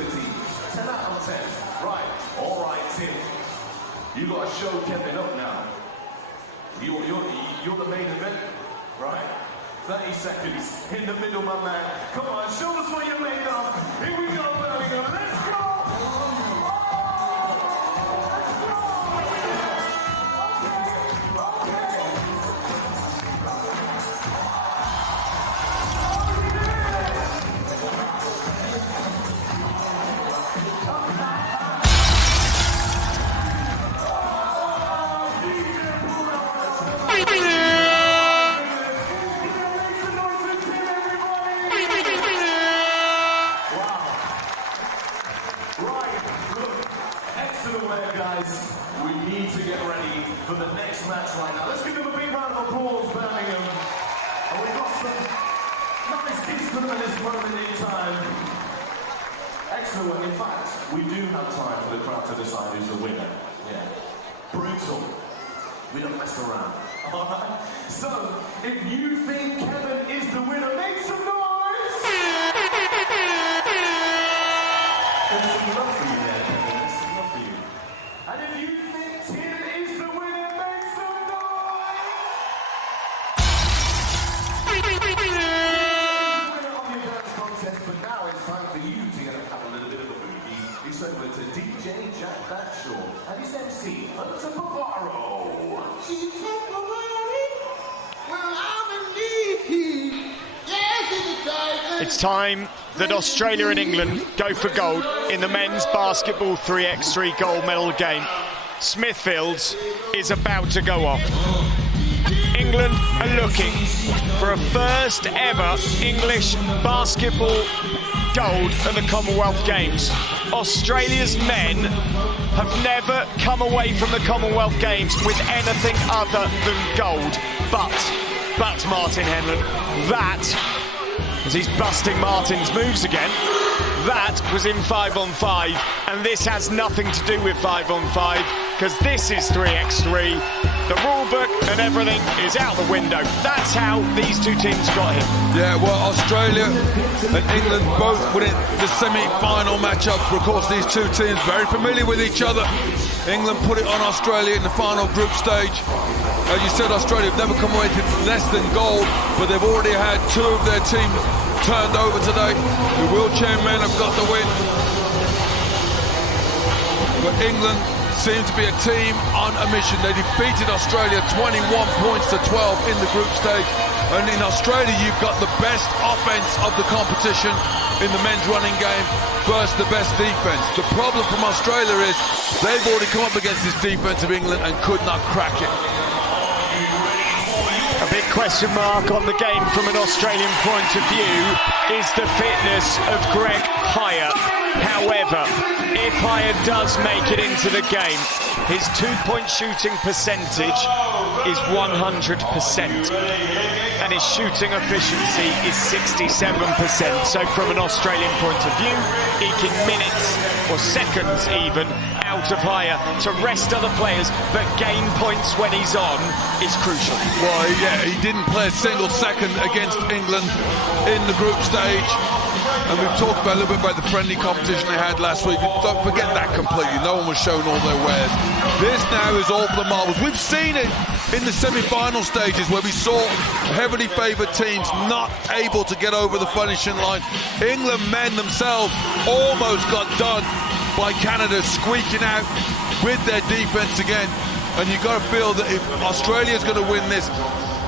versatility. 10 out of 10. Right, all right, Tim. You got to show Kevin up now. You're the main event, right? 30 seconds in the middle, my man. Come on, show us what you're made of. Here we go, Birmingham. Let's go! Guys, we need to get ready for the next match right now. Let's give them a big round of applause, Birmingham. And we've got some nice gifts for them at this moment in time. Excellent. In fact, we do have time for the crowd to decide who's the winner. Yeah. Brutal. We don't mess around. All right? So, if you think Kevin is the winner, make some noise! There's some love for you there, Kevin. There's some love for you. And if you think Tim is the winner, make some noise! Winner of the dance contest, but now it's time for you to have a little bit of a movie. It's over to DJ Jack Batshaw and his MC, Hunter Bavaro. It's time that Australia and England go for gold in the men's basketball 3x3 gold medal game. Smithfields is about to go off. England are looking for a first ever English basketball gold at the Commonwealth Games. Australia's men have never come away from the Commonwealth Games with anything other than gold. But Martin Henlon, that, as he's busting Martin's moves again, that was in 5-on-5, and this has nothing to do with 5-on-5, because this is 3x3. The rule book and everything is out the window. That's how these two teams got here. Yeah, well, Australia and England both winning the semi-final matchup. Of course, these two teams very familiar with each other. England put it on Australia in the final group stage. As you said, Australia have never come away with less than gold, but they've already had two of their teams turned over today. The wheelchair men have got the win. But England seem to be a team on a mission. They defeated Australia 21 points to 12 in the group stage. And in Australia, you've got the best offense of the competition in the men's running game versus the best defense. The problem from Australia is they've already come up against this defense of England and could not crack it. A big question mark on the game from an Australian point of view is the fitness of Greg Hyatt. However, if Hyatt does make it into the game, his two-point shooting percentage is 100%. And his shooting efficiency is 67%. So from an Australian point of view, eking minutes or seconds even out of Hyatt to rest other players, but gain points when he's on is crucial. Well, yeah, he didn't play a single second against England in the group stage. And we've talked about a little bit about the friendly competition they had last week. Don't forget that completely. No one was showing all their wares. This now is all for the marbles. We've seen it in the semi-final stages where we saw heavily favoured teams not able to get over the finishing line. England men themselves almost got done by Canada squeaking out with their defence again. And you've got to feel that if Australia's going to win this,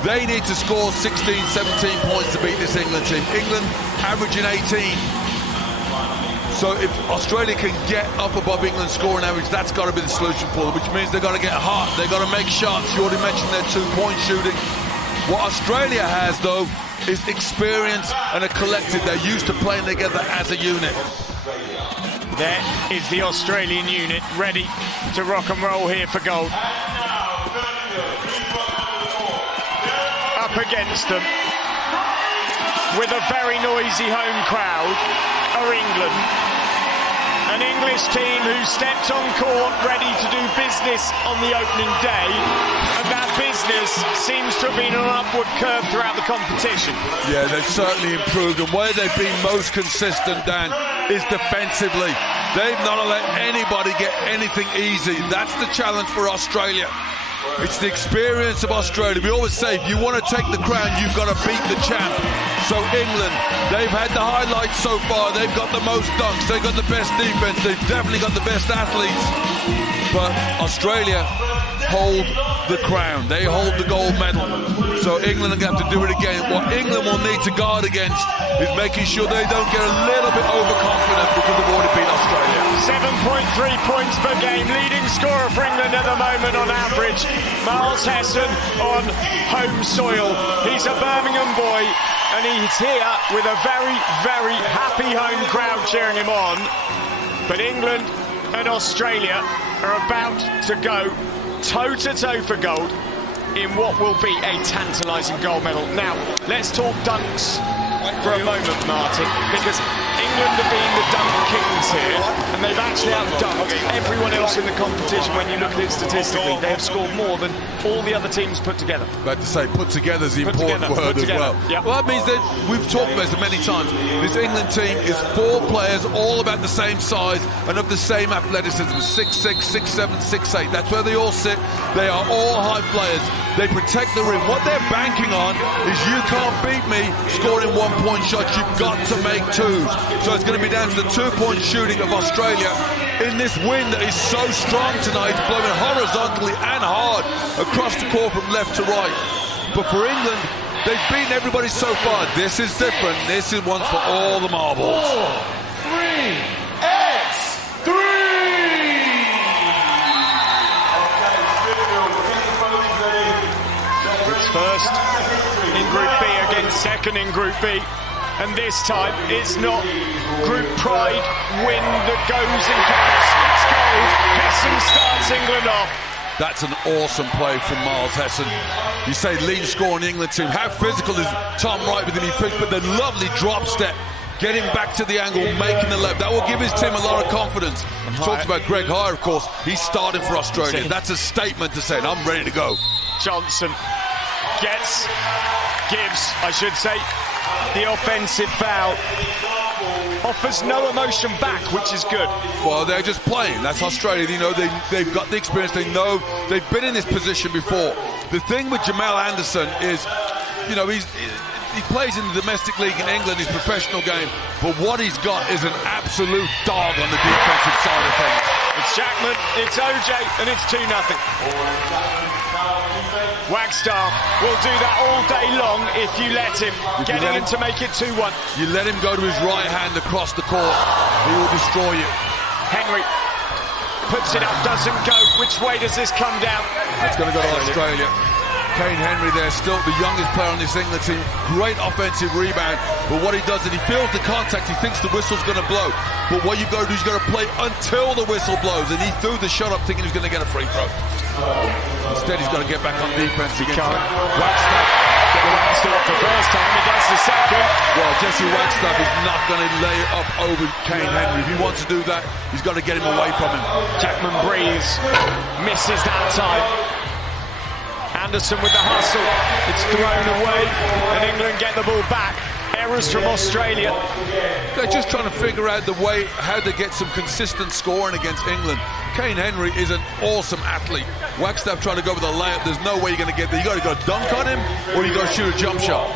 they need to score 16, 17 points to beat this England team. England averaging 18. So if Australia can get up above England's scoring average, that's got to be the solution for them, which means they've got to get hot, they've got to make shots. You already mentioned their two-point shooting. What Australia has, though, is experience and a collective. They're used to playing together as a unit. There is the Australian unit ready to rock and roll here for gold. Up against them, with a very noisy home crowd, are England. An English team who stepped on court ready to do business on the opening day, and that business seems to have been on an upward curve throughout the competition. Yeah, they've certainly improved, and where they've been most consistent, Dan, is defensively. They've not let anybody get anything easy. That's the challenge for Australia. It's the experience of Australia. We always say, if you want to take the crown, you've got to beat the champ. So England, they've had the highlights so far. They've got the most dunks. They've got the best defense. They've definitely got the best athletes. But Australia hold the crown. They hold the gold medal. So England are going to have to do it again. What England will need to guard against is making sure they don't get a little bit overconfident because they've already beat Australia. 7.3 points per game, leading scorer for England at the moment on average. Miles Hessen on home soil. He's a Birmingham boy, and he's here with a very, very happy home crowd cheering him on. But England and Australia are about to go toe-to-toe for gold in what will be a tantalising gold medal. Now, let's talk dunks for a moment, Martin, because England have been the dunk kings here, and they've actually outdunked everyone else in the competition. When you look at it statistically, they have scored more than all the other teams put together. About to say, put together is the important word as well. Yep. Well, that means that we've talked about it many times. This England team is 4 players, all about the same size and of the same athleticism. 6'6", 6'7", 6'8". That's where they all sit. They are all high players. They protect the rim. What they're banking on is, you can't beat me scoring 1-point shots. You've got to make 2s. So it's going to be down to the 2-point shooting of Australia in this wind that is so strong tonight, blowing horizontally and hard across the court from left to right. But for England, they've beaten everybody so far. This is different. This is one for all the marbles. 4, 3, X3! It's first in Group B against second in Group B. And this time, it's not group pride win that goes and counts. It's gold. Hessen starts England off. That's an awesome play from Miles Hessen. You say lead scoring England team. How physical is Tom Wright with him? But the lovely drop step, getting back to the angle, making the left. That will give his team a lot of confidence. Talked about Greg Hire, of course. He's starting for Australia. That's a statement to say, I'm ready to go. Johnson gives, I should say, the offensive foul. Offers no emotion back, which is good. Well, they're just playing. That's Australia. You know, they've got the experience. They know they've been in this position before. The thing with Jamal Anderson is, you know, he plays in the domestic league in England, his professional game, but what he's got is an absolute dog on the defensive side of things. It's Jackman, it's OJ, and it's 2-0. Wagstaff will do that all day long if you let him. Getting him to make it 2-1. You let him go to his right hand across the court, he will destroy you. Henry puts it up, doesn't go. Which way does this come down? It's going to go to Australia. Kane Henry there, still the youngest player on this England team. Great offensive rebound, but what he does is he feels the contact, he thinks the whistle's going to blow. But what you've got to do is you've got to play until the whistle blows, and he threw the shot up thinking he was going to get a free throw. Instead, he's got to get back on defense against Wagstaff. Wagstaff the first time, he gets the second. Well, Jesse Wagstaff is not going to lay it up over Kane Henry. If he wants to do that, he's got to get him away from him. Jackman breathes, misses that time. Anderson with the hustle, it's thrown away, and England get the ball back. Errors from Australia. They're just trying to figure out the way how to get some consistent scoring against England. Kane Henry is an awesome athlete. Wagstaff trying to go with a layup. There's no way you're going to get there. You got to go dunk on him, or you got to shoot a jump shot.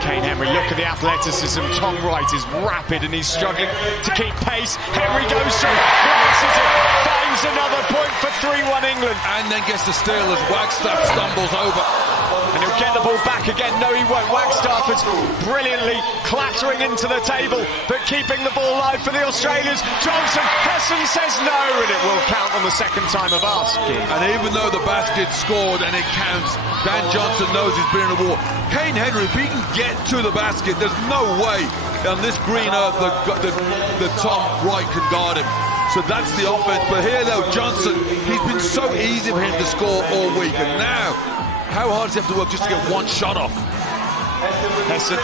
Kane Henry, look at the athleticism. Tom Wright is rapid and he's struggling to keep pace. Henry goes through, glances it, finds another point for 3-1 England. And then gets the steal as Wagstaff stumbles over. And he'll get the ball back again. No, he won't. Wagstaff is brilliantly clattering into the table, but keeping the ball live for the Australians. Johnson, Hessen says no, and it will count on the second time of asking. And even though the basket scored and it counts, Dan Johnson knows he's been in the war. Kane Henry, if he can get to the basket, there's no way on this green earth that Tom Wright can guard him. So that's the offense. But here, though, Johnson, he's been so easy for him to score all week, and now, how hard does he have to work just to get one shot off? Hessen.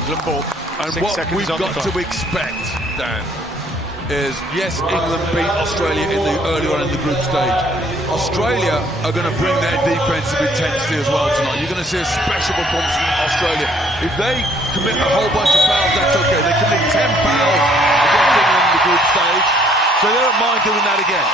England ball. And what we've got to expect, Dan, is yes, England beat Australia earlier on in the group stage. Australia are going to bring their defensive intensity as well tonight. You're going to see a special performance from Australia. If they commit a whole bunch of fouls, that's okay. They commit 10 fouls against England in the group stage, so they don't mind doing that again.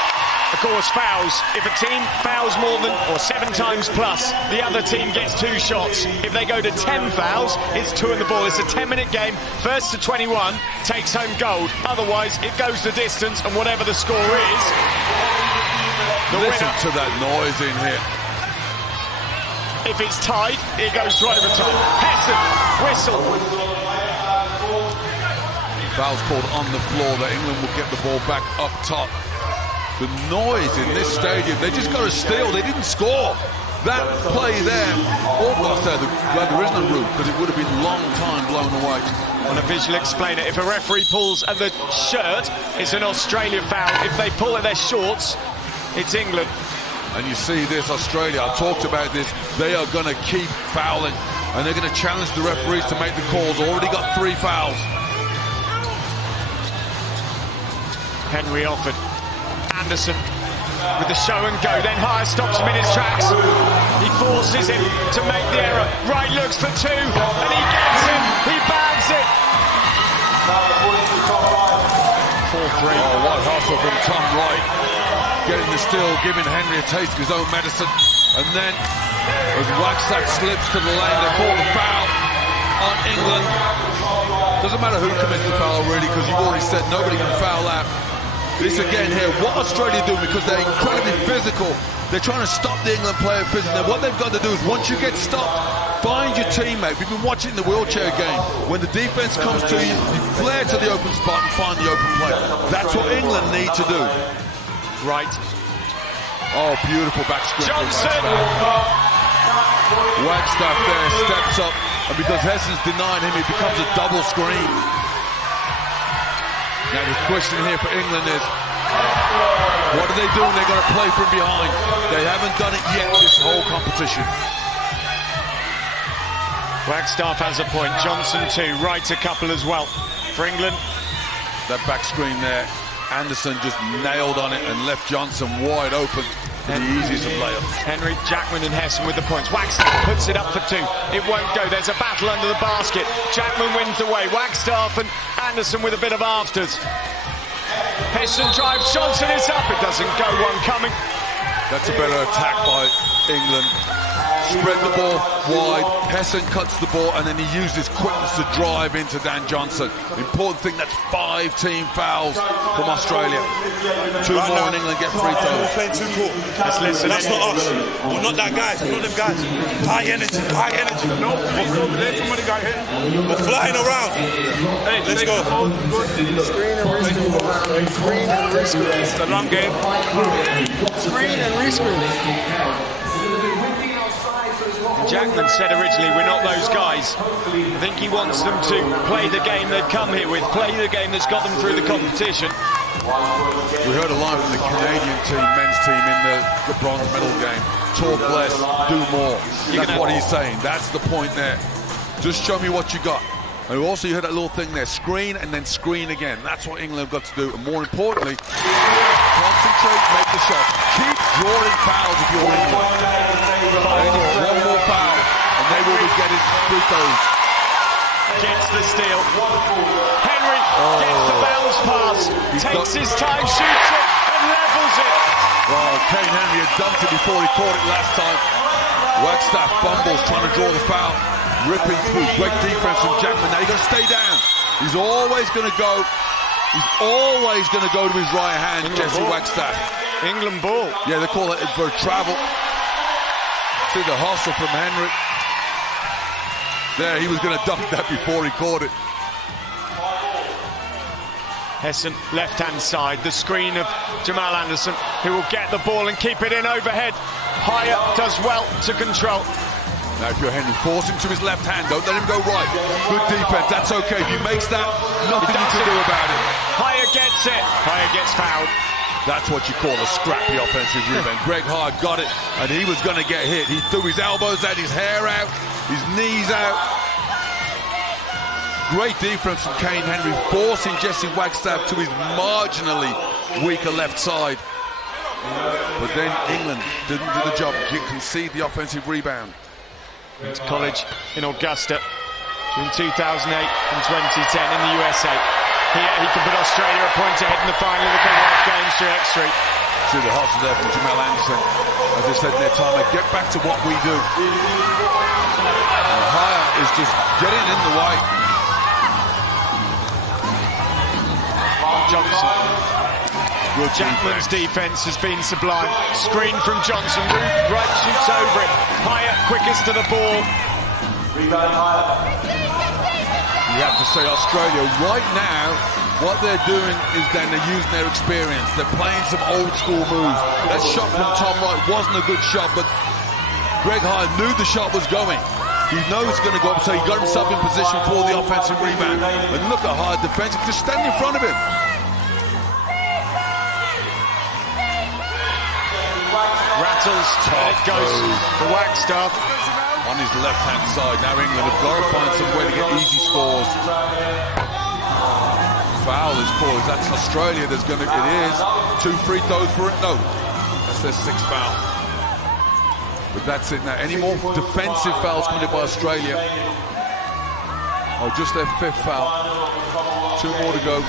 Of course, fouls. If a team fouls more than, or 7 times plus, the other team gets 2 shots. If they go to 10 fouls, it's 2 in the ball. It's a 10-minute game. First to 21 takes home gold. Otherwise, it goes the distance, and whatever the score is, Listen to that noise in here. If it's tied, it goes to overtime. Hessen, whistle. Foul's called on the floor, that England will get the ball back up top. The noise in this stadium, they just got to steal, they didn't score. That play there, almost there, glad there isn't a roof, because it would have been a long time blown away. On a visual explainer, if a referee pulls at the shirt, it's an Australia foul. If they pull at their shorts, it's England. And you see this, Australia, I talked about this, they are going to keep fouling, and they're going to challenge the referees to make the calls. Already got 3 fouls. Henry offered. Anderson with the show and go, then Hire stops him in his tracks. He forces him to make the error. Wright looks for 2, and he gets him. He bags it. 4-3. Oh, what hustle from Tom Wright. Getting the steal, giving Henry a taste of his own medicine. And then, as Wagstaff slips to the lane, they call the foul on England. Doesn't matter who commits the foul, really, because you've already said nobody can foul out. This again here, what Australia do, because they're incredibly physical, they're trying to stop the England player physically. What they've got to do is, once you get stopped, find your teammate. We've been watching the wheelchair game. When the defense comes to you, you flare to the open spot and find the open player. That's what England need to do. Right. Oh, beautiful back screen. Johnson! Wagstaff there steps up, and because Hessen's denying him, it becomes a double screen. Now the question here for England is, what are they doing? They're going to play from behind. They haven't done it yet this whole competition. Wagstaff has a point. Johnson 2. Wright a couple as well for England. That back screen there, Anderson just nailed on it and left Johnson wide open for the easiest of layups. Henry, Jackman and Hessen with the points. Wagstaff puts it up for 2. It won't go. There's a battle under the basket. Jackman wins away. Wagstaff and Anderson with a bit of afters. Hessen drives. Johnson is up. It doesn't go. One coming. That's a better attack by England. Spread the ball wide. Hessen cuts the ball, and then he used his quickness to drive into Dan Johnson. The important thing, that's 5 team fouls from Australia. 2 right more, and England get free throws. We're playing too cool. Let's listen. That's not us. We're not that guys. We're not them guys. High energy. High energy. No, there's somebody got hit. We're flying around. Hey, let's go. Screen and rescreen. Screen and rescreen. It's a long game. Screen and rescreen. Jackman said originally, we're not those guys. I think he wants them to play the game they've come here with, play the game that's got them through the competition. We heard a line from the Canadian team, men's team, in the bronze medal game. Talk less, do more. That's what he's saying. That's the point there. Just show me what you got. And also you heard that little thing there, screen and then screen again. That's what England have got to do. And more importantly, concentrate, make the shot. Keep drawing fouls if you're England. One more foul, and they will be getting free throws. Gets the steal. Henry gets the bounce pass, takes his time, shoots it, and levels it. Well, Kane Henry had dumped it before he caught it last time. Wagstaff fumbles, trying to draw the foul. Ripping through, great defense from Jackman. Now he's got to stay down. He's always going to go. He's always going to go to his right hand, Jesse Wagstaff. England ball. Yeah, they call it for travel. See the hustle from Henry. There, he was going to dunk that before he caught it. Hessen, left-hand side, the screen of Jamal Anderson, who will get the ball and keep it in overhead. Hire does well to control. Now, if you're Henry, force him to his left hand. Don't let him go right. Good defense. That's okay. If he makes that, nothing you can do about it. Hire gets it. Hire gets fouled. That's what you call a scrappy offensive rebound. Greg Hire got it, and he was going to get hit. He threw his elbows out, his hair out, his knees out. Great defense from Kane Henry, forcing Jesse Wagstaff to his marginally weaker left side. But then England didn't do the job, concede the offensive rebound. Went to college in Augusta between 2008 and 2010 in the USA. Here he can put Australia a point ahead in the final of the Commonwealth Games through X3. See the hustle there from Jamal Anderson. As I said in their time, get back to what we do. And Haya is just getting in the way. Johnson. Jackman's defence has been sublime. Screen from Johnson. Right shoots over it. Haya quickest to the ball. Rebound Haya. You have to say Australia right now, what they're doing is then they're using their experience. They're playing some old school moves. That shot from Tom Wright wasn't a good shot, but Greg Haya knew the shot was going. He knows it's going to go up, so he got himself in position for the offensive rebound. And look at Haya defensive, just stand in front of him. Rattles, and it goes to Wagstaff. On his left-hand side. Now England have got to find some way to get easy scores. Foul is called. That's Australia. There's going to. It is 2 free throws for it. No, that's their 6th foul. But that's it now. Any more defensive fouls committed by Australia? Oh, just their 5th foul. 2 more to go.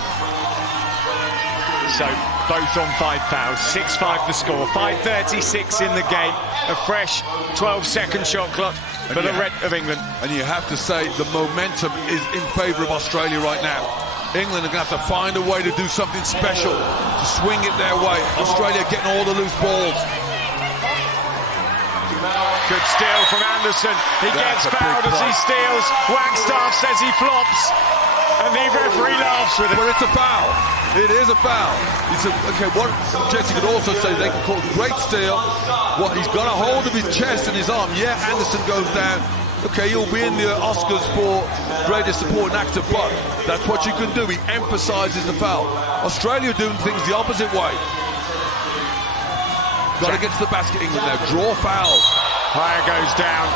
So both on 5 fouls. 6-5 the score. 5:36 in the game. A fresh 12-second shot clock for the red of England. And you have to say the momentum is in favour of Australia right now. England are going to have to find a way to do something special to swing it their way. Australia getting all the loose balls. Good steal from Anderson. He gets fouled as he steals. Wagstaff says he flops. And the referee laughs with it. But it's a foul. It is a foul. Okay, what Jesse could also say, they can call great steal. What, he's got a hold of his chest and his arm. Yeah, Anderson goes down. Okay, he'll be in the Oscars for greatest supporting actor, but that's what you can do. He emphasises the foul. Australia doing things the opposite way. Got to get to the basket, England now. Draw fouls. Haya goes down.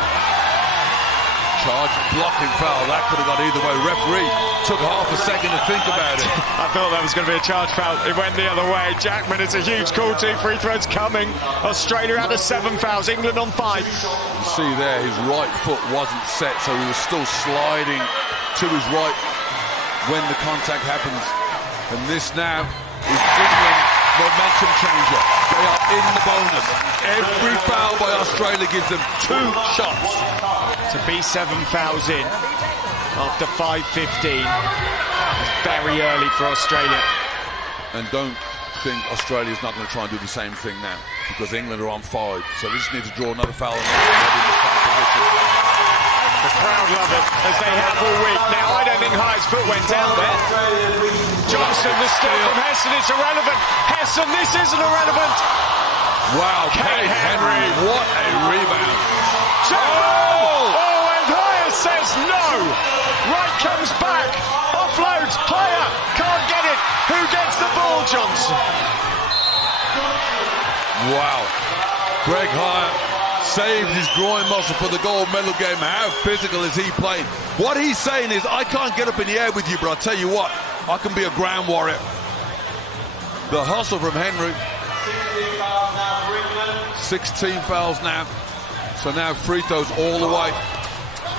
Charge, blocking foul. That could have gone either way. Referee took half a second to think about it. I thought that was going to be a charge foul. It went the other way. Jackman, it's a huge call. 2 free throws coming. Australia out of 7 fouls. England on 5. You see there, his right foot wasn't set, so he was still sliding to his right when the contact happens. And this now is England momentum changer. They are in the bonus. Every foul by Australia gives them 2 shots. To be 7 fouls in after 5:15 is very early for Australia. And don't think Australia's not going to try and do the same thing now, because England are on 5, so they just need to draw another foul. The crowd love it, as they have all week. Now, I don't think Haya's foot went down there. Johnson, the steal from Hesson, it's irrelevant. Hesson, this isn't irrelevant. Wow, Kane Henry, what a rebound. Oh, and Haya says no. Wright comes back, offloads, Haya can't get it. Who gets the ball, Johnson? Wow, Greg Haya saved his groin muscle for the gold medal game. How physical is he playing? What he's saying is, I can't get up in the air with you, but I'll tell you what, I can be a ground warrior. The hustle from Henry. 16 fouls now. So now free throws all the way.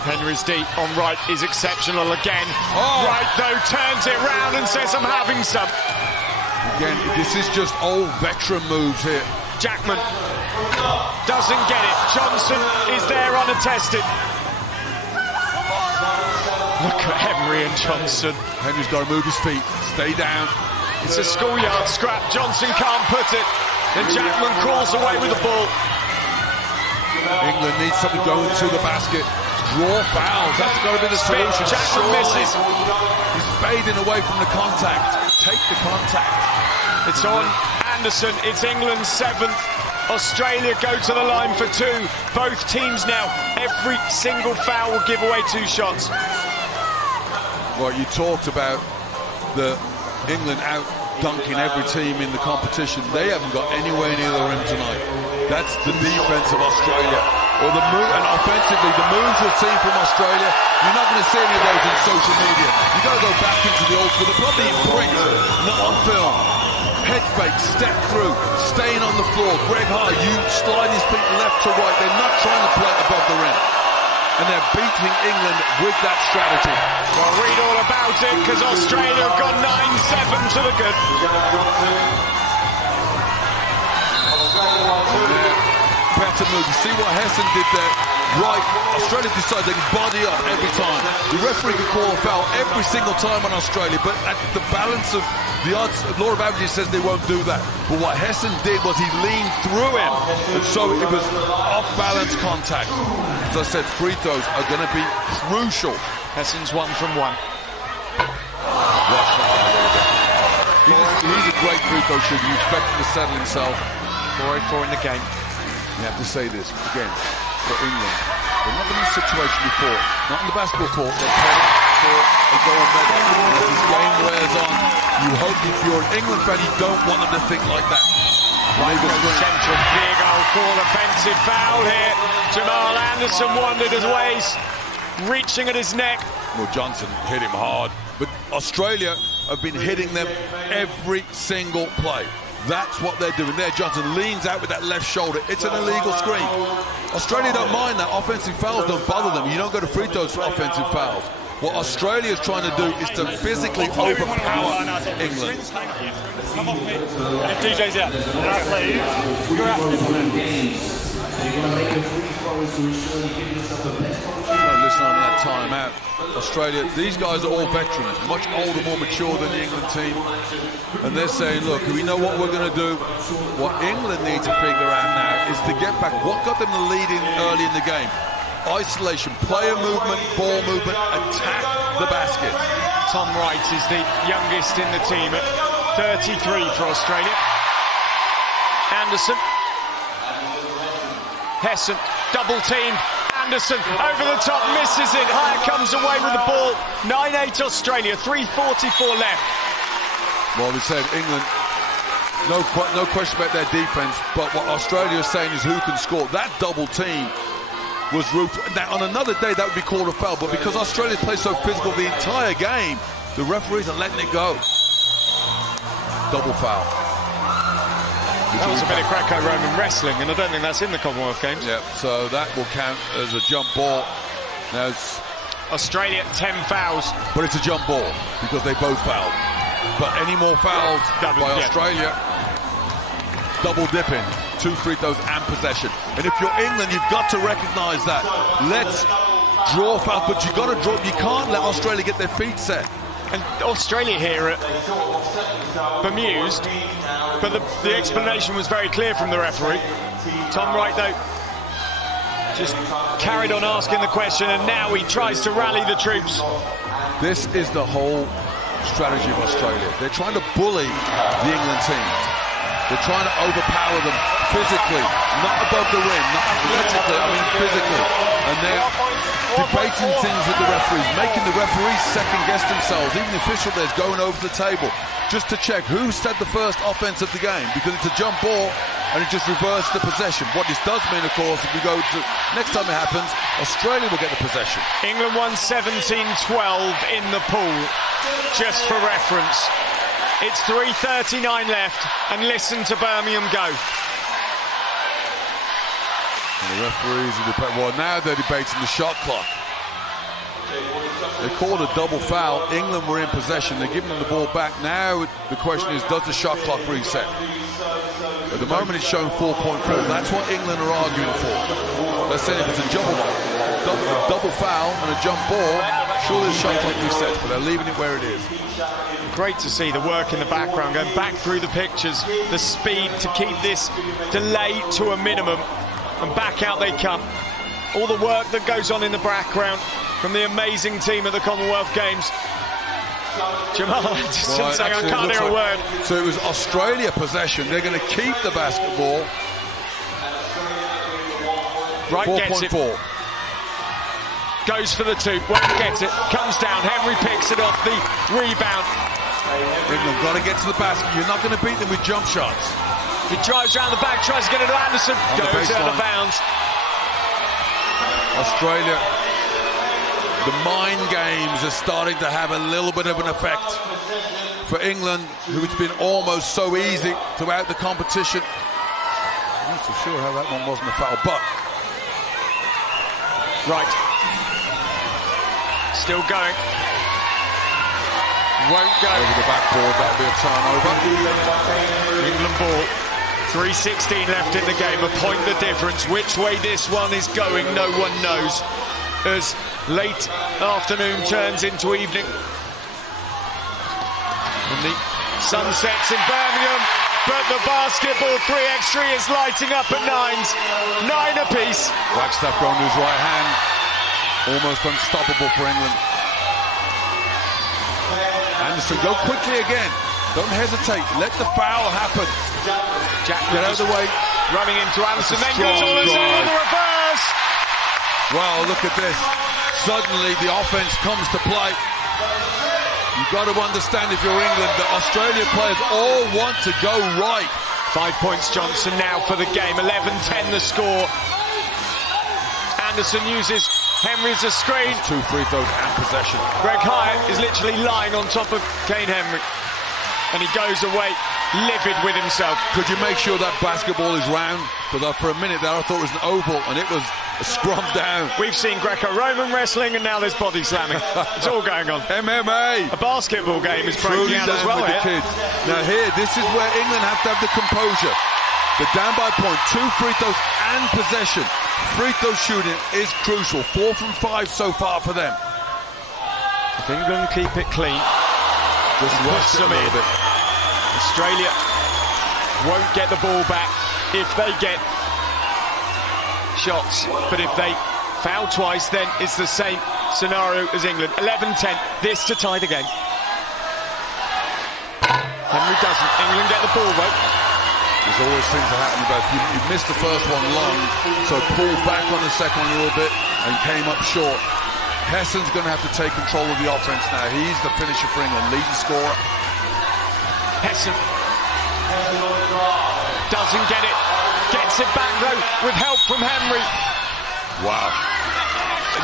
Henry's deep on Wright is exceptional again. Oh. Wright, though, turns it round and says, I'm having some. Again, this is just old veteran moves here. Jackman doesn't get it. Johnson is there unattested. Look at Henry and Johnson. Henry's got to move his feet. Stay down. It's a schoolyard scrap. Johnson can't put it. And Jackman crawls away with the ball. England needs something going to the basket. Draw fouls. That's got to be the solution. Jackman misses. He's fading away from the contact. Take the contact. It's on Anderson. It's England's 7th. Australia go to the line for 2. Both teams now, every single foul will give away 2 shots. Well, you talked about the England out dunking every team in the competition. They haven't got anywhere near the rim tonight. That's the defense of Australia. or and offensively, the moves we've seen from Australia, you're not going to see any of those in social media. You've got to go back into the old school. They're probably in print, not on film. Head fake, step through, staying on the floor. Greg High, you slide his feet left to right. They're not trying to play above the rim. And they're beating England with that strategy. Well, read all about it, because Australia have gone 9-7 to the good. Better move. You see what Hessen did there? Right, Australia decided they can body up every time. The referee could call a foul every single time on Australia, but at the balance of the odds, law of averages says they won't do that. But what Hessen did was he leaned through him, and so it was off-balance contact. As I said, free throws are going to be crucial. Hessen's 1 from 1. He's a great free throw shooter. You expect him to settle himself. 4-4 in the game. You have to say this again for England. They're not in this situation before. Not in the basketball court. They're playing for a gold medal. And as this game wears on, you hope if you're an England fan, you don't want them to think like that. Right from central, big old call, offensive foul here. Jamal Anderson wandered his ways, reaching at his neck. Well, Johnson hit him hard, but Australia have been hitting them every single play. That's what they're doing there. Johnson leans out with that left shoulder. It's an illegal screen. Australia don't mind that. Offensive fouls don't bother them. You don't go to free throws for offensive fouls. What Australia is trying to do is to physically overpower England. Come off me. If DJ's out, you're out. Listen on that timeout. Australia, these guys are all veterans, much older, more mature than the England team. And they're saying, look, we know what we're going to do. What England need to figure out now is to get back. What got them the lead in early in the game? Isolation, player movement, ball movement, attack the basket. Tom Wright is the youngest in the team at 33 for Australia. Anderson. Hessen, double teamed. Anderson over the top, misses it. Higher comes away with the ball. 9-8 Australia, 3:44 left. Well, we said England, no question about their defense, but what Australia is saying is who can score. That double team was ruthless. Now, on another day, that would be called a foul, but because Australia played so physical the entire game, the referees are letting it go. Double foul. That was a bit of Greco-Roman wrestling, and I don't think that's in the Commonwealth Games. Yeah, so that will count as a jump ball. Now, Australia, 10 fouls. But it's a jump ball, because they both fouled. But any more fouls by Australia, double dipping, 2 free throws and possession. And if you're England, you've got to recognise that. Let's draw fouls, but you've got to draw. You can't let Australia get their feet set. And Australia here are bemused, but the explanation was very clear from the referee. Tom Wright, though, just carried on asking the question, and now he tries to rally the troops. This is the whole strategy of Australia. They're trying to bully the England team. They're trying to overpower them physically, not above the rim, not athletically, I mean physically. And they're debating things with the referees, making the referees second-guess themselves. Even the official there's going over the table just to check who said the first offense of the game, because it's a jump ball and it just reversed the possession. What this does mean, of course, if we go to next time it happens, Australia will get the possession. England won 17-12 in the pool, just for reference. It's 3:39 left, and listen to Birmingham go. And the referees are well, now they're debating the shot clock. They called a double foul. England were in possession. They're giving them the ball back. Now the question is, does the shot clock reset? At the moment it's showing 4.4. That's what England are arguing for. They're saying if it's a double foul and a jump ball, surely the shot clock resets, but they're leaving it where it is. Great to see the work in the background, going back through the pictures, the speed to keep this delay to a minimum, and back out they come. All the work that goes on in the background from the amazing team at the Commonwealth Games. Jamal Anderson saying, I can't hear a word. So it was Australia possession. They're going to keep the basketball. Right, gets it. 4.4. Goes for the 2, won't get it, comes down, Henry picks it off, the rebound. England got to get to the basket. You're not going to beat them with jump shots. He drives around the back, tries to get it to Anderson, goes out of bounds. Australia, the mind games are starting to have a little bit of an effect. For England, who it's been almost so easy throughout the competition. I'm not so sure how that one wasn't a foul, but... Right. Still going. Won't go. Over the backboard, that'll be a turnover. England ball. 3:16 left in the game, a point the difference. Which way this one is going, no one knows. As late afternoon turns into evening. And the sun sets in Birmingham, but the basketball 3x3 is lighting up at 9s. 9 apiece. Wagstaff going to his right hand. Almost unstoppable for England. Anderson, go quickly again. Don't hesitate. Let the foul happen. Jack, get out of the way. Running into Anderson, then goes all on the reverse. Well, look at this. Suddenly the offense comes to play. You've got to understand, if you're England, that Australia players all want to go right. 5 points Johnson now for the game. 11-10 the score. Anderson uses Henry as a screen. That's 2 free throws and possession. Greg Hyatt is literally lying on top of Kane Henry. And he goes away livid with himself. Could you make sure that basketball is round? Because for a minute there I thought it was an oval, and it was a scrum down. We've seen Greco-Roman wrestling, and now there's body slamming. It's all going on. MMA. A basketball game is breaking out as well here. Kids. Now here, this is where England have to have the composure. They're down by a point, 2 free throws and possession. Free throw shooting is crucial. 4 from 5 so far for them. If England keep it clean, just rush it a little bit. Australia won't get the ball back if they get shots, but if they foul twice, then it's the same scenario as England. 11-10, this to tie the game. Henry doesn't. England get the ball though. There's always things that happen about you missed the first one long, so pulled back on the second one a little bit and came up short. Hessen's going to have to take control of the offense now. He's the finisher for England, leading scorer. Hessen doesn't get it. Gets it back though with help from Henry. Wow.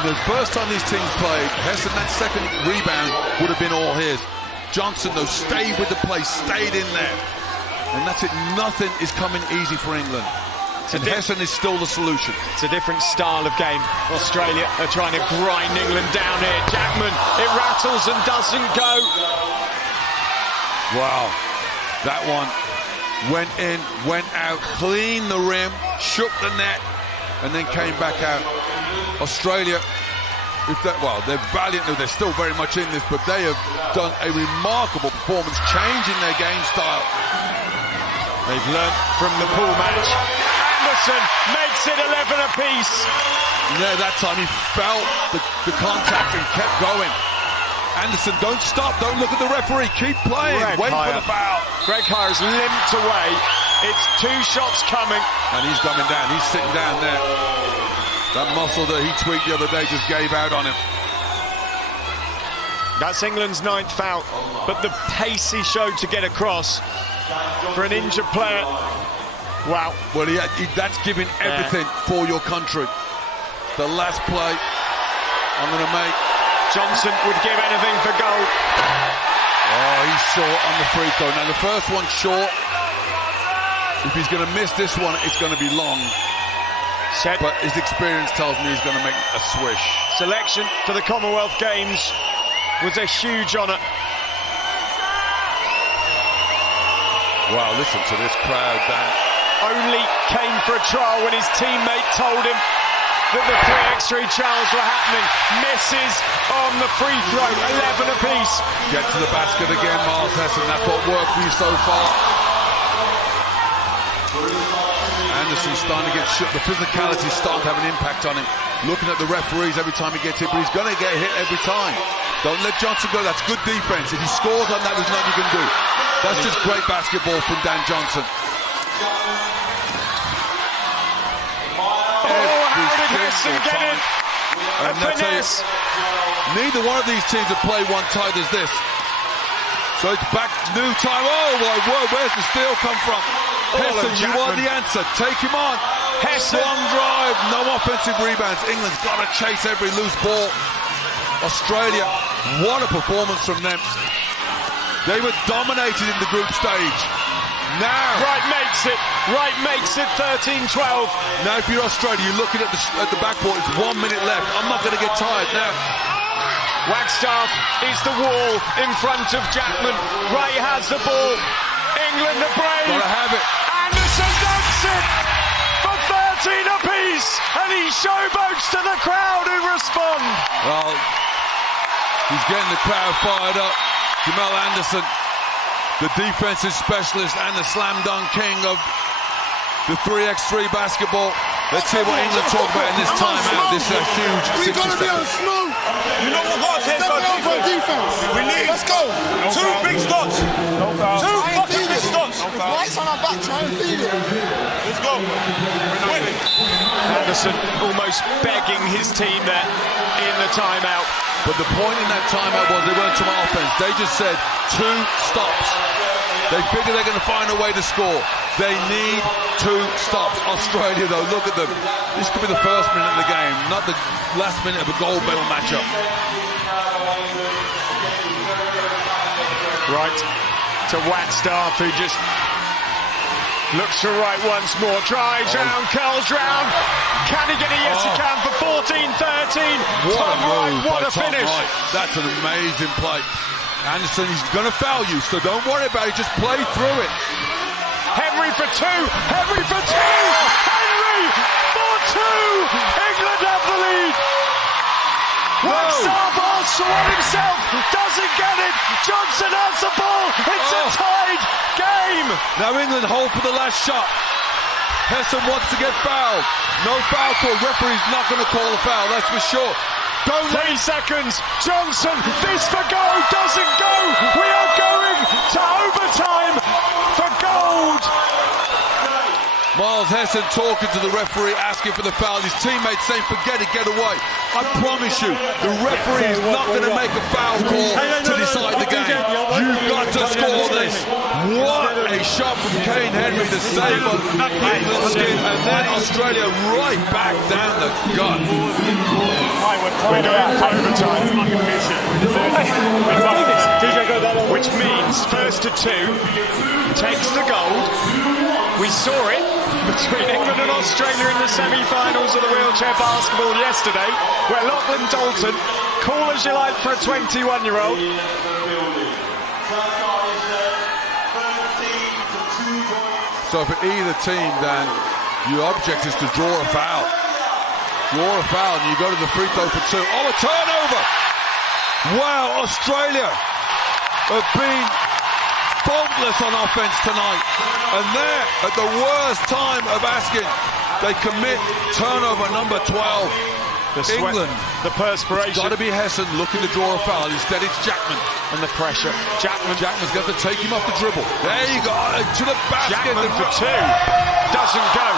The first time these teams played, Hessen, that second rebound would have been all his. Johnson though stayed with the play, stayed in there. And that's it, nothing is coming easy for England. And Hessen is still the solution. It's a different style of game. Australia are trying to grind England down here. Jackman, it rattles and doesn't go. Wow. That one went in, went out, cleaned the rim, shook the net, and then came back out. Australia, they're valiant, they're still very much in this, but they have done a remarkable performance, changing their game style. They've learnt from the pool match. Anderson makes it 11 apiece. Yeah, that time he felt the contact and kept going. Anderson, don't stop, don't look at the referee, keep playing, wait for the foul. Greg Hyatt's limped away, it's 2 shots coming. And he's coming down, he's sitting down there. That muscle that he tweaked the other day just gave out on him. That's England's 9th foul, but the pace he showed to get across for an injured player, wow. Well, that's giving everything for your country. The last play I'm going to make. Johnson would give anything for gold. Oh, he's short on the free throw. Now, the first one's short. If he's going to miss this one, it's going to be long. But his experience tells me he's going to make a swish. Selection for the Commonwealth Games was a huge honour. Wow, listen to this crowd, Dan. Only came for a trial when his teammate told him that the 3x3 trials were happening. Misses on the free throw, 11 apiece. Get to the basket again, Miles Hessen. That's what worked for you so far. Anderson's starting to get shook. The physicality starting to have an impact on him. Looking at the referees every time he gets hit, but he's going to get hit every time. Don't let Johnson go. That's good defense. If he scores on that, there's nothing you can do. That's just great basketball from Dan Johnson. Get it. And that's neither one of these teams have played one tight as this. So it's back, new time. Oh my word, where's the steal come from? Hessen, you are the answer. Take him on. Hessen. Strong drive, no offensive rebounds. England's got to chase every loose ball. Australia, what a performance from them. They were dominated in the group stage. Now, Wright makes it 13-12. Now if you're Australia, you're looking at the backboard, it's 1 minute left. I'm not going to get tired now. Wagstaff is the wall in front of Jackman. Wright has the ball. England are brave. Gotta have it. Anderson dunks it for 13 apiece, and he showboats to the crowd who respond. Well, he's getting the crowd fired up. Jamal Anderson, the defensive specialist and the slam dunk king of the 3x3 basketball. Let's see what England talk about in this timeout. This is a huge 60 seconds. You know what got here for defense? We need, let's go. Two big stops. Two fucking big stops. Lights on our back, try and feed it. Let's go. Anderson almost begging his team there in the timeout. But the point in that timeout was they weren't to offense. They just said 2 stops. They figure they're going to find a way to score. They need 2 stops. Australia, though, look at them. This could be the first minute of the game, not the last minute of a gold medal matchup. Right to Wagstaff, who just looks to right once more. Drives round, curls round. Can he get it? Yes, he can for 14-13. Tom Wright, what a finish. Wright. That's an amazing play. Anderson, he's going to foul you, so don't worry about it. Just play through it. Henry for 2. Henry for 2. Henry for 2. England have the lead. Wagstaff asks for one himself. Doesn't get it. Johnson has the ball. It's a tied game. Now England hold for the last shot. Hessen wants to get fouled. No foul call. Referee's not going to call a foul, that's for sure. 3 seconds. Johnson, this for gold doesn't go. We are going to overtime for gold. Miles Hessen talking to the referee, asking for the foul. His teammates saying, forget it, get away. I promise you, the referee is not going to make a foul call to decide the game. You've got to score this. What a shot from Kane Henry to save on England's skin. And then Australia right back down the gut. We're going to overtime. Which means first to 2 takes the gold. We saw it between England and Australia in the semi-finals of the wheelchair basketball yesterday, where Lachlan Dalton, call as you like for a 21-year-old. So for either team, then, your object is to draw a foul. Draw a foul, and you go to the free throw for 2. Oh, a turnover! Wow, Australia have been faultless on offense tonight. And there, at the worst time of asking, they commit turnover number 12. The sweat, England, the perspiration. It's got to be Hessen looking to draw a foul. Instead, it's Jackman. And the pressure. Jackman's got to take him off the dribble. There you go, to the basket. Jackman for 2. Doesn't go.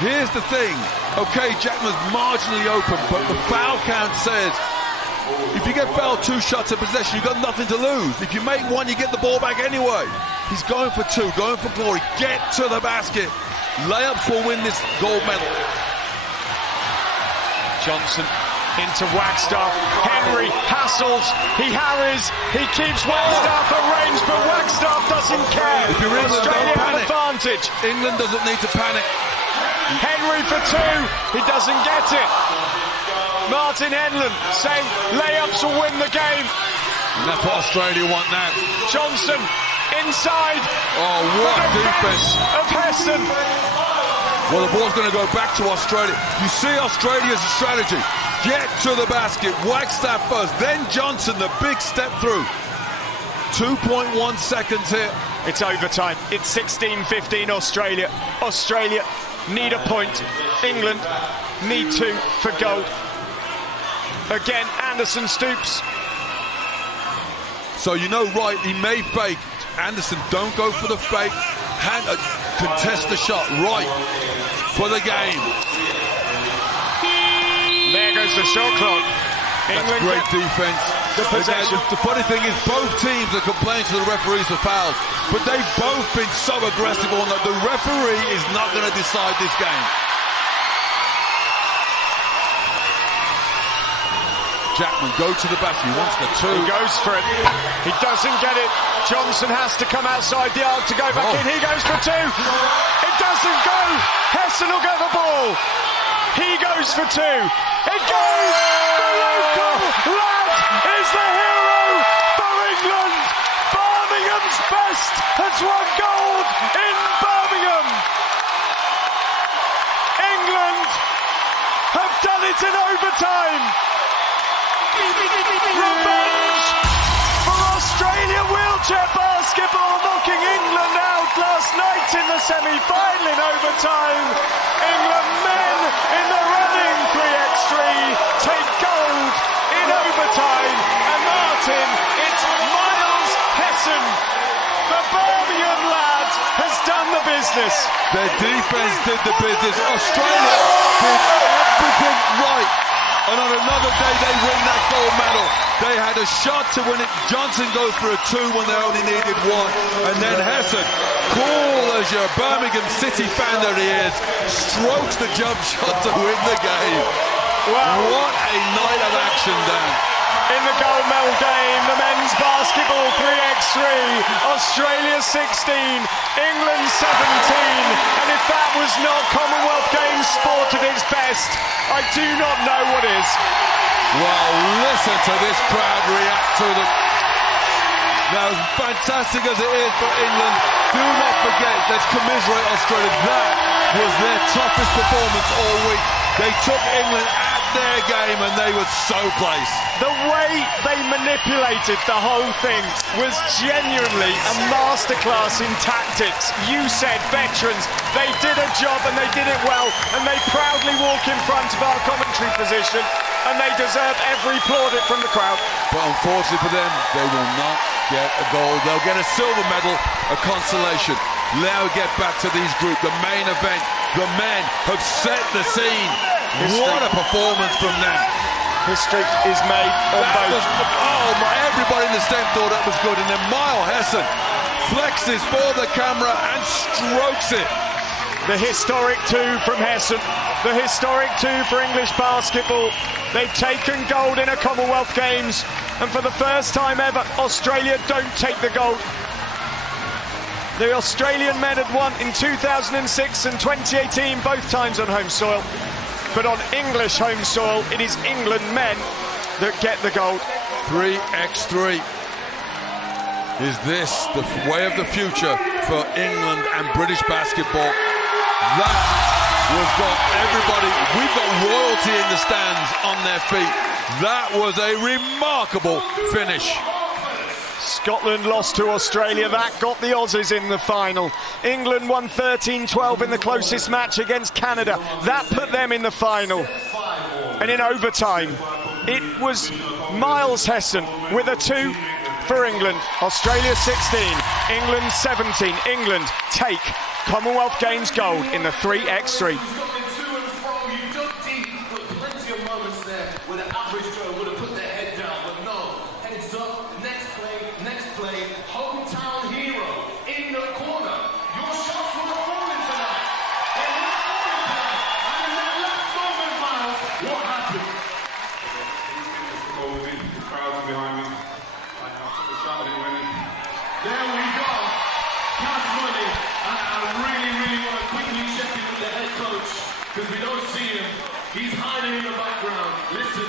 Here's the thing. Okay, Jackman's marginally open, but the foul count says if you get fouled 2 shots in possession, you've got nothing to lose. If you make 1, you get the ball back anyway. He's going for 2, going for glory. Get to the basket. Layups will win this gold medal. Johnson into Wagstaff. Henry hassles. He harries. He keeps Wagstaff at range, but Wagstaff doesn't care. If you're England, Australia don't have panic. advantage. England doesn't need to panic. Henry for 2. He doesn't get it. Martin Henland saying layups will win the game. And that's what Australia want now. Johnson inside. Oh, what defense of Hessen. Well, the ball's going to go back to Australia. You see Australia's strategy. Get to the basket. Wagstaff first, then Johnson, the big step through. 2.1 seconds here. It's overtime. It's 16-15 Australia. Australia need a point. England need 2 for gold. Again, Anderson stoops. So you know, right, he may fake. Anderson, don't go for the fake. Contest the shot, right, for the game. There goes the shot clock. That's great defense. the possession. The funny thing is both teams are complaining to the referees for fouls, but they've both been so aggressive on that. The referee is not going to decide this game. Jackman go to the basket, he wants the two. He goes for it. He doesn't get it. Johnson has to come outside the arc to go back in. He goes for two. It doesn't go. Hessen will get the ball. He goes for two. It goes. The local lad is the hero for England. Birmingham's best has won gold in Birmingham. England have done it in overtime. Revenge for Australia wheelchair basketball, knocking England out last night in the semi-final in overtime. England men in the running 3x3 take gold in overtime, and Martin, it's Miles Hessen, the Birmingham lad, has done the business. Their defense did the business. Australia did everything right. And on another day, they win that gold medal. They had a shot to win it. Johnson goes for a two when they only needed one. And then Hessen, cool as your Birmingham City fan that he is, strokes the jump shot to win the game. Wow. What a night of action, Dan. In the gold medal game, the men's basketball 3x3, Australia 16, England 17, and if that was not Commonwealth Games sport at its best, I do not know what is. Well, listen to this crowd react to them. Now, as fantastic as it is for England, do not forget, let's commiserate Australia. That was their toughest performance all week. They took England at their game and they were so close. The way they manipulated the whole thing was genuinely a masterclass in tactics. You said veterans, they did a job and they did it well, and they proudly walk in front of our commentary position, and they deserve every plaudit from the crowd. But unfortunately for them, they will not get a gold. They'll get a silver medal, a consolation. Now get back to these group, the main event. The men have set the scene. History. What a performance from them. History is made on both. Everybody in the stand thought that was good. And then Miles Hessen flexes for the camera and strokes it. The historic two from Hessen. The historic two for English basketball. They've taken gold in a Commonwealth Games. And for the first time ever, Australia don't take the gold. The Australian men had won in 2006 and 2018, both times on home soil. But on English home soil, it is England men that get the gold. 3x3. Is this the way of the future for England and British basketball? That was got everybody, we've got royalty in the stands on their feet. That was a remarkable finish. Scotland lost to Australia. That got the Aussies in the final. England won 13-12 in the closest match against Canada. That put them in the final. And in overtime, it was Miles Hessen with a two for England. Australia 16, England 17. England take Commonwealth Games gold in the 3x3. Because we don't see him. He's hiding in the background. Listen.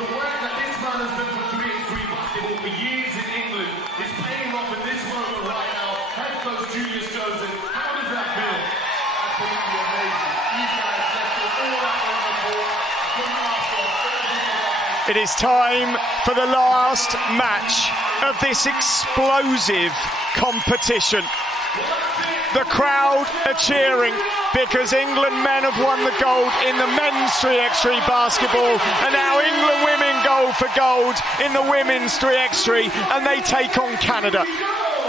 The work that this man has done for 3x3 basketball for years in England is paying off at this moment right now. Head coach Julius Joseph. How does that feel? Absolutely amazing. These guys just put all that on the board. It is time for the last match of this explosive competition. The crowd are cheering because England men have won the gold in the men's 3x3 basketball, and now England women go for gold in the women's 3x3, and they take on Canada.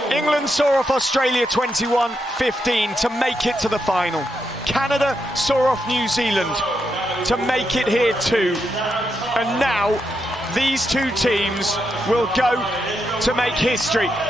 England saw off Australia 21-15 to make it to the final. Canada saw off New Zealand to make it here too. And now these two teams will go to make history.